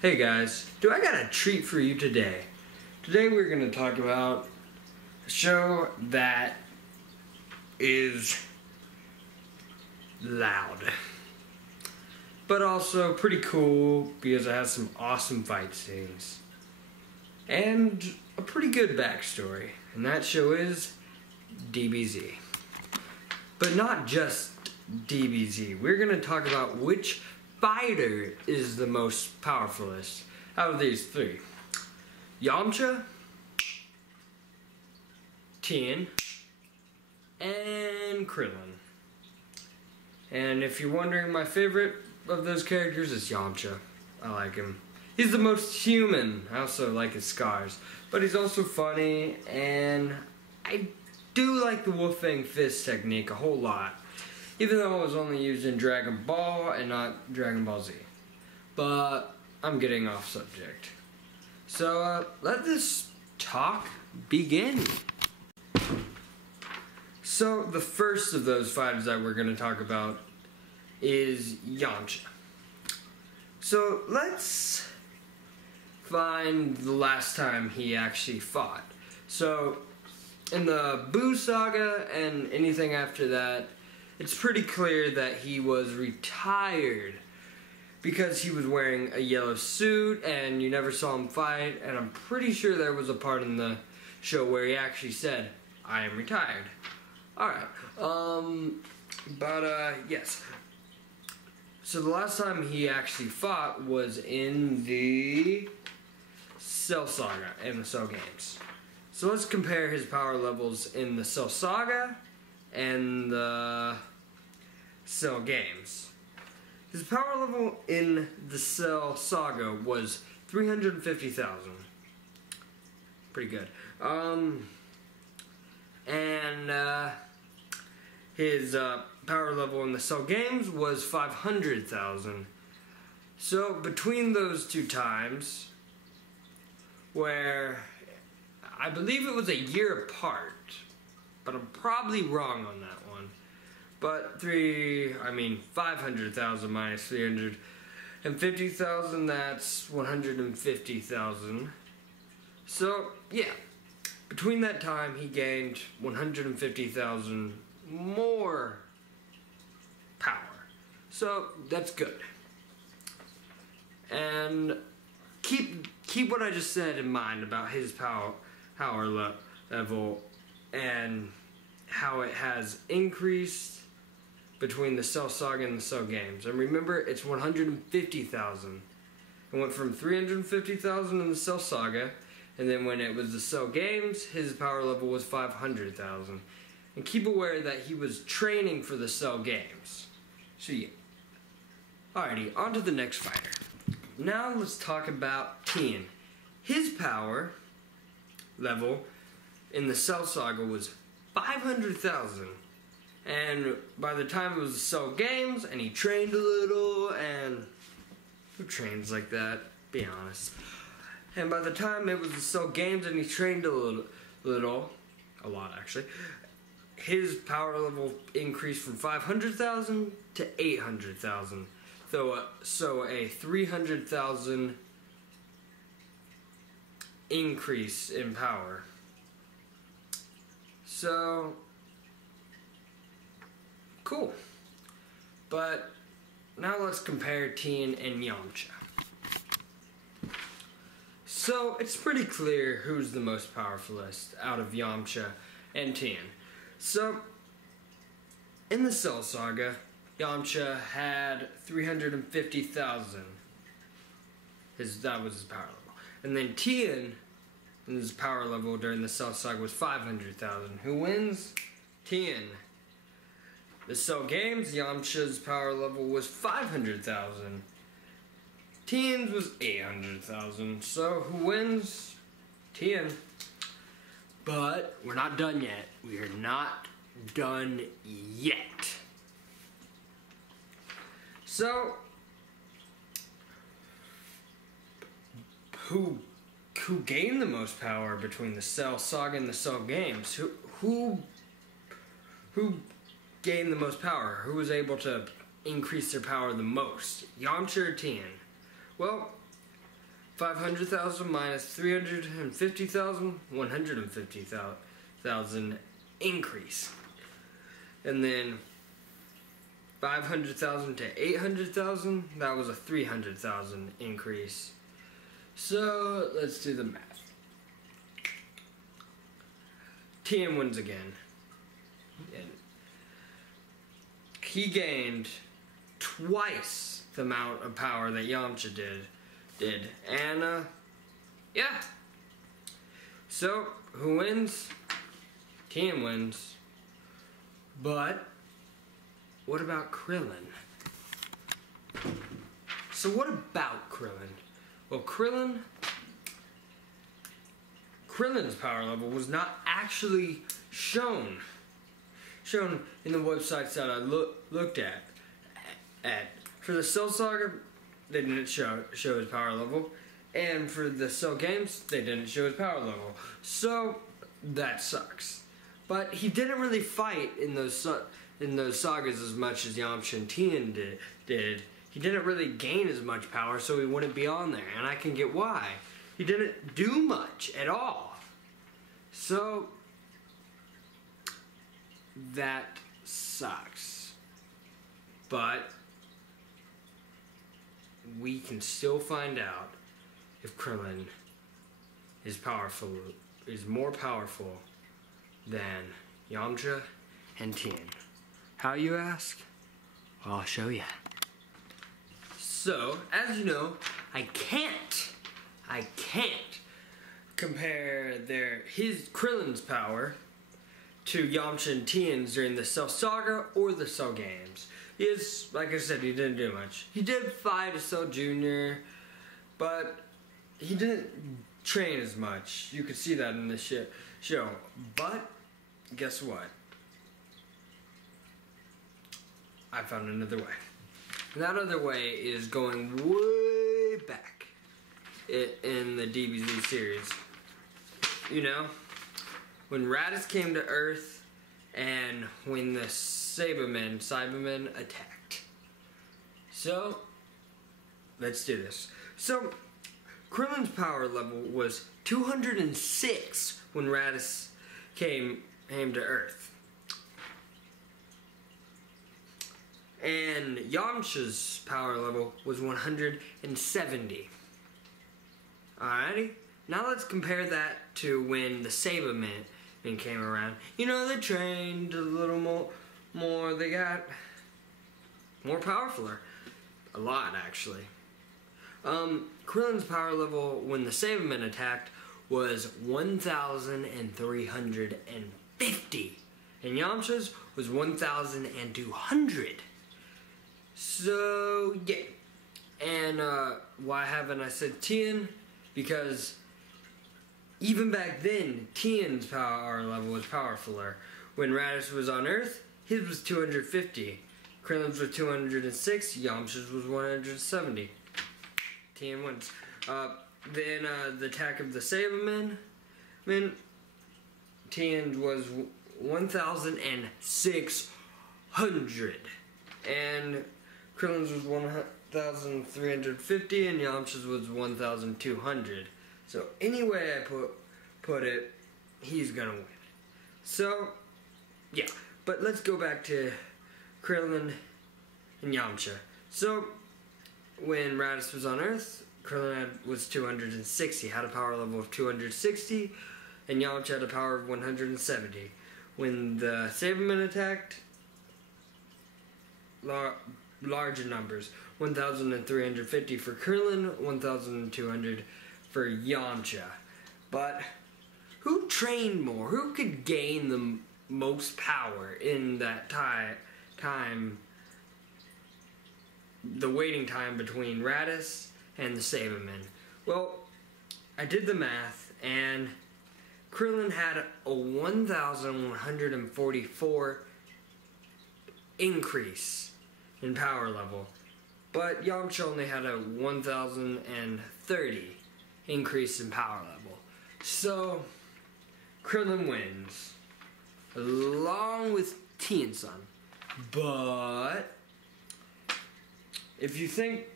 Hey guys, I got a treat for you today. Today we're going to talk about a show that is loud, but also pretty cool because it has some awesome fight scenes and a pretty good backstory, and that show is DBZ. But not just DBZ, we're going to talk about which fighter is the most powerfulest out of these three. Yamcha, Tien, and Krillin. And if you're wondering, my favorite of those characters is Yamcha. I like him. He's the most human. I also like his scars. But he's also funny, and I do like the Wolfang Fist technique a whole lot. Even though it was only used in Dragon Ball and not Dragon Ball Z. But I'm getting off subject. So let this talk begin. So the first of those fighters that we're going to talk about is Yamcha. So let's find the last time he actually fought. So in the Buu saga and anything after that, it's pretty clear that he was retired because he was wearing a yellow suit and you never saw him fight, and I'm pretty sure there was a part in the show where he actually said, "I am retired." Alright, yes. So the last time he actually fought was in the Cell Saga and the Cell Games. So let's compare his power levels in the Cell Saga and the Cell Games. His power level in the Cell Saga was 350,000. Pretty good. His power level in the Cell Games was 500,000. So between those two times, where I believe it was a year apart, but I'm probably wrong on that one. But 500,000 minus 350,000, that's 150,000. So, yeah, between that time he gained 150,000 more power. So, that's good. And keep what I just said in mind about his power level and how it has increased between the Cell Saga and the Cell Games. And remember, it's 150,000. It went from 350,000 in the Cell Saga, and then when it was the Cell Games, his power level was 500,000. And keep aware that he was training for the Cell Games. So yeah. Alrighty, on to the next fighter. Now let's talk about Tien. His power level in the Cell Saga was 500,000, and by the time it was the Cell Games and he trained a little, and who trains like that, be honest, and by the time it was the Cell Games and he trained a lot actually, his power level increased from 500,000 to 800,000, so a 300,000 increase in power. So, cool. But now let's compare Tien and Yamcha. So, it's pretty clear who's the most powerfulest out of Yamcha and Tien. So, in the Cell Saga, Yamcha had 350,000. That was his power level. And then Tien, his power level during the Cell Saga was 500,000. Who wins? Tien. The Cell Games, Yamcha's power level was 500,000. Tien's was 800,000. So who wins? Tien. But we're not done yet. We are not done yet. So who gained the most power between the Cell Saga and the Cell Games? Who gained the most power? Who was able to increase their power the most? Yamcha or Tien? Well, 500,000 minus 350,000, 150,000 increase. And then 500,000 to 800,000, that was a 300,000 increase. So let's do the math. Tien wins again. And he gained twice the amount of power that Yamcha did. And yeah. So who wins? Tien wins. But what about Krillin? So what about Krillin? Well, Krillin's power level was not actually shown in the websites that I looked at. For the Cell Saga, they didn't show his power level, and for the Cell games, they didn't show his power level. So that sucks. But he didn't really fight in those sagas as much as Yamcha and Tien did. He didn't really gain as much power, so he wouldn't be on there, and I can get why. He didn't do much at all. So that sucks. But we can still find out if Krillin is more powerful than Yamcha and Tien. How, you ask? Well, I'll show you. So, as you know, I can't compare Krillin's power to Yamcha and Tien's during the Cell Saga or the Cell games. Like I said, he didn't do much. He did fight a Cell Jr., but he didn't train as much. You could see that in this show. But guess what? I found another way. And that other way is going way back in the DBZ series. You know, when Raditz came to Earth and when the Cybermen attacked. So, let's do this. So, Krillin's power level was 206 when Raditz came to Earth. And Yamcha's power level was 170. Alrighty? Now let's compare that to when the Cybermen came around. You know, they trained a little more. They got more powerful. A lot, actually. Krillin's power level when the Cybermen attacked was 1,350. And Yamcha's was 1,200. So, yeah. And why haven't I said Tien? Because even back then, Tien's power level was powerfuler. When Raditz was on Earth, his was 250. Krillin's was 206. Yamcha's was 170. Tien wins. Then the attack of the Cybermen, Tien's was 1,600. And Krillin's was 1,350 and Yamcha's was 1,200. So any way I put it, he's gonna win. So, yeah. But let's go back to Krillin and Yamcha. So, when Raditz was on Earth, Krillin was 260, had a power level of 260, and Yamcha had a power of 170. When the Cybermen attacked, larger numbers, 1,350 for Krillin, 1,200 for Yamcha. But who trained more? Who could gain the most power in that time, the waiting time between Raditz and the Cybermen? Well, I did the math, and Krillin had a 1,144 increase in power level, but Yamcha only had a 1,030 increase in power level. So, Krillin wins, along with Tien-san. But if you think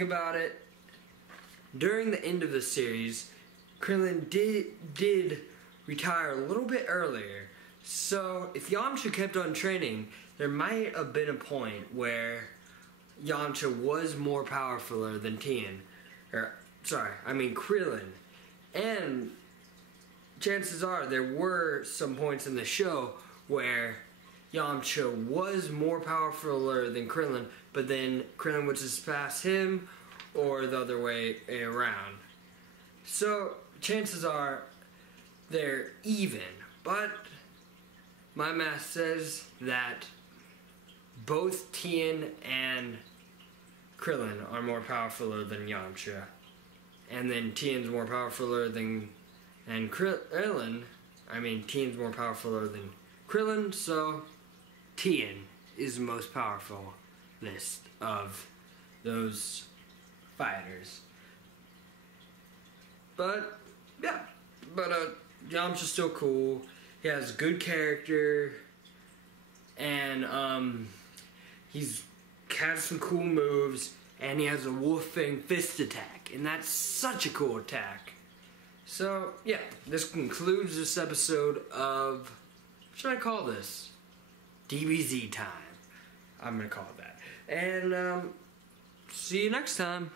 about it, during the end of the series, Krillin did retire a little bit earlier. So if Yamcha kept on training, there might have been a point where Yamcha was more powerful than Tien. Krillin. And chances are there were some points in the show where Yamcha was more powerful than Krillin, but then Krillin would surpass him, or the other way around. So chances are they're even, but my math says that both Tien and Krillin are more powerful than Yamcha, and then Tien's more powerful than Tien's more powerful than Krillin, so Tien is the most powerful list of those fighters. But Yamcha's still cool. He has good character, and he's has some cool moves, and he has a Wolf Fang fist attack, and that's such a cool attack. So yeah, this concludes this episode of, what should I call this? DBZ time. I'm gonna call it that. And see you next time.